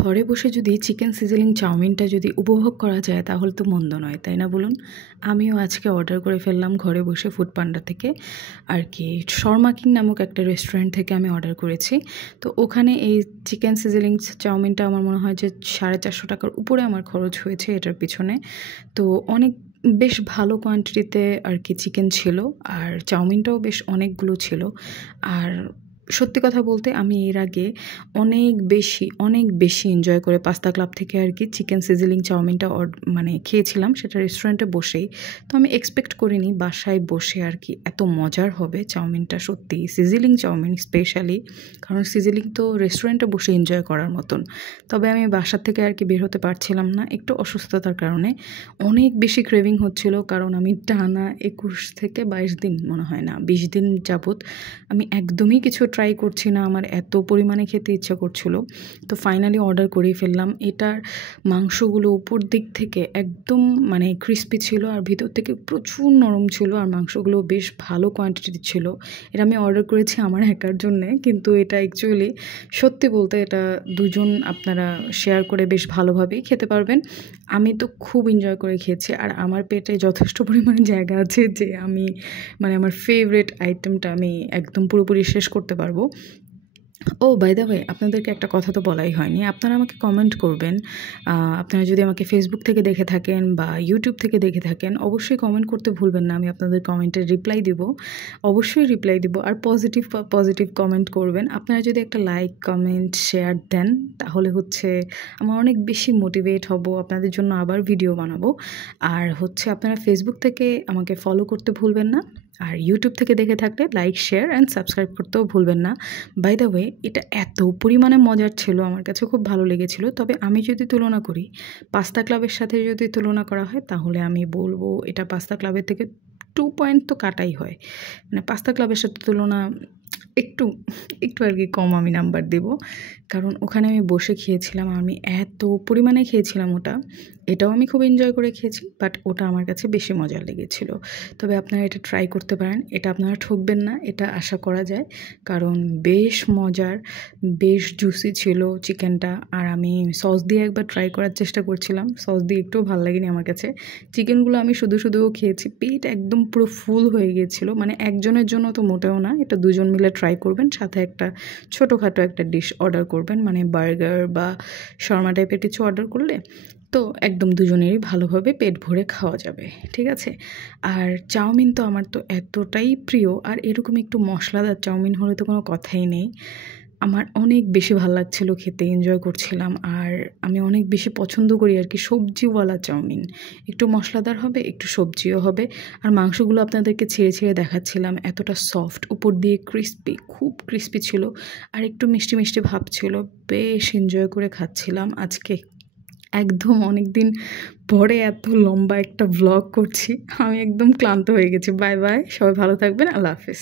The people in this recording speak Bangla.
ঘরে বসে যদি চিকেন সিজলিং চাউমিনটা যদি উপভোগ করা যায় তাহলে তো মন্দ নয়, তাই না বলুন? আমিও আজকে অর্ডার করে ফেললাম ঘরে বসে ফুড পান্ডা থেকে আর কি শর্মা কিং নামক একটা রেস্টুরেন্ট থেকে আমি অর্ডার করেছি। তো ওখানে এই চিকেন সিজলিং চাউমিনটা আমার মনে হয় যে 450 টাকার উপরে আমার খরচ হয়েছে এটার পিছনে। তো অনেক বেশ ভালো কোয়ান্টিটিতে আর কি চিকেন ছিল, আর চাউমিনটাও বেশ অনেকগুলো ছিল। আর সত্যি কথা বলতে আমি এর আগে অনেক বেশি এনজয় করে পাস্তা ক্লাব থেকে আর কি চিকেন সিজলিং চাউমিনটা মানে খেয়েছিলাম, সেটা রেস্টুরেন্টে বসেই। তো আমি এক্সপেক্ট করিনি বাসায় বসে আর কি এত মজার হবে চাউমিনটা, সত্যি সিজলিং চাউমিন স্পেশালি, কারণ সিজলিং তো রেস্টুরেন্টে বসে এনজয় করার মতন। তবে আমি বাসার থেকে আর কি বের হতে পারছিলাম না একটু অসুস্থতার কারণে। অনেক বেশি ক্রেভিং হচ্ছিল, কারণ আমি টানা 21 থেকে 22 দিন, মনে হয় না 20 দিন যাবত আমি একদমই কিছু ট্রাই করছি না, আমার এত পরিমাণে খেতে ইচ্ছা করছিল। তো ফাইনালি অর্ডার করেই ফেললাম। এটার মাংসগুলো উপর দিক থেকে একদম মানে ক্রিস্পি ছিল, আর ভিতর থেকে প্রচুর নরম ছিল, আর মাংসগুলো বেশ ভালো কোয়ান্টিটির ছিল। এটা আমি অর্ডার করেছি আমার একার জন্যে, কিন্তু এটা অ্যাকচুয়ালি সত্যি বলতে এটা দুজন আপনারা শেয়ার করে বেশ ভালোভাবেই খেতে পারবেন। আমি তো খুব এনজয় করে খেয়েছি, আর আমার পেটে যথেষ্ট পরিমাণে জায়গা আছে যে আমি মানে আমার ফেভারিট আইটেমটা আমি একদম পুরোপুরি শেষ করতে পারবো। ও বাই দ্য ওয়ে, আপনাদেরকে একটা কথা তো বলাই হয়নি, আপনারা আমাকে কমেন্ট করবেন। আপনারা যদি আমাকে ফেসবুক থেকে দেখে থাকেন বা ইউটিউব থেকে দেখে থাকেন, অবশ্যই কমেন্ট করতে ভুলবেন না, আমি আপনাদের কমেন্টের রিপ্লাই দিব, অবশ্যই রিপ্লাই দিব। আর পজিটিভ কমেন্ট করবেন। আপনারা যদি একটা লাইক কমেন্ট শেয়ার দেন তাহলে হচ্ছে আমার অনেক বেশি মোটিভেট হব আপনাদের জন্য আবার ভিডিও বানাবো। আর হচ্ছে আপনারা ফেসবুক থেকে আমাকে ফলো করতে ভুলবেন না, আর ইউটিউব থেকে দেখে থাকলে লাইক শেয়ার অ্যান্ড সাবস্ক্রাইব করতেও ভুলবেন না। বাই দ্য ওয়ে, এটা এত পরিমাণে মজার ছিল, আমার কাছে খুব ভালো লেগেছিল। তবে আমি যদি তুলনা করি পাস্তা ক্লাবের সাথে, যদি তুলনা করা হয় তাহলে আমি বলবো এটা পাস্তা ক্লাবের থেকে 2 পয়েন্ট তো কাটাই হয়। মানে পাস্তা ক্লাবের সাথে তুলনা একটু একটু আর কি কম আমি নাম্বার দেব, কারণ ওখানে আমি বসে খেয়েছিলাম, আমি এত পরিমাণে খেয়েছিলাম ওটা। এটাও আমি খুব এনজয় করে খেয়েছি, বাট ওটা আমার কাছে বেশি মজার লেগেছিল। তবে আপনারা এটা ট্রাই করতে পারেন, এটা আপনারা ঠকবেন না, এটা আশা করা যায়, কারণ বেশ মজার, বেশ জুসি ছিল চিকেনটা। আর আমি সস দিয়ে একবার ট্রাই করার চেষ্টা করছিলাম, সস দিয়ে একটুও ভালো লাগেনি আমার কাছে। চিকেনগুলো আমি শুধুও খেয়েছি, পেট একদম পুরো ফুল হয়ে গিয়েছিল। মানে একজনের জন্য তো মোটেও না, এটা দুজন মিলে ট্রাই করবেন, সাথে একটা ছোটোখাটো একটা ডিশ অর্ডার করবেন, মানে বার্গার বা শর্মা টাইপের কিছু অর্ডার করলে তো একদম দুজনেরই ভালোভাবে পেট ভরে খাওয়া যাবে, ঠিক আছে? আর চাউমিন তো আমার তো এতটাই প্রিয়, আর এরকম একটু মশলাদার চাউমিন হলে তো কোনো কথাই নেই। আমার অনেক বেশি ভালো লাগছিলো খেতে, এনজয় করছিলাম। আর আমি অনেক বেশি পছন্দ করি আর কি সবজিওয়ালা চাউমিন, একটু মশলাদার হবে, একটু সবজিও হবে। আর মাংসগুলো আপনাদেরকে ছেড়ে দেখাচ্ছিলাম, এতটা সফট, উপর দিয়ে ক্রিস্পি, খুব ক্রিস্পি ছিল, আর একটু মিষ্টি ভাব ছিল। বেশ এনজয় করে খাচ্ছিলাম আজকে। একদম অনেক দিন পরে এত লম্বা একটা ভ্লগ করছি, আমি একদম ক্লান্ত হয়ে গেছি। বাই বাই, সবাই ভালো থাকবেন, আল্লাহ হাফেজ।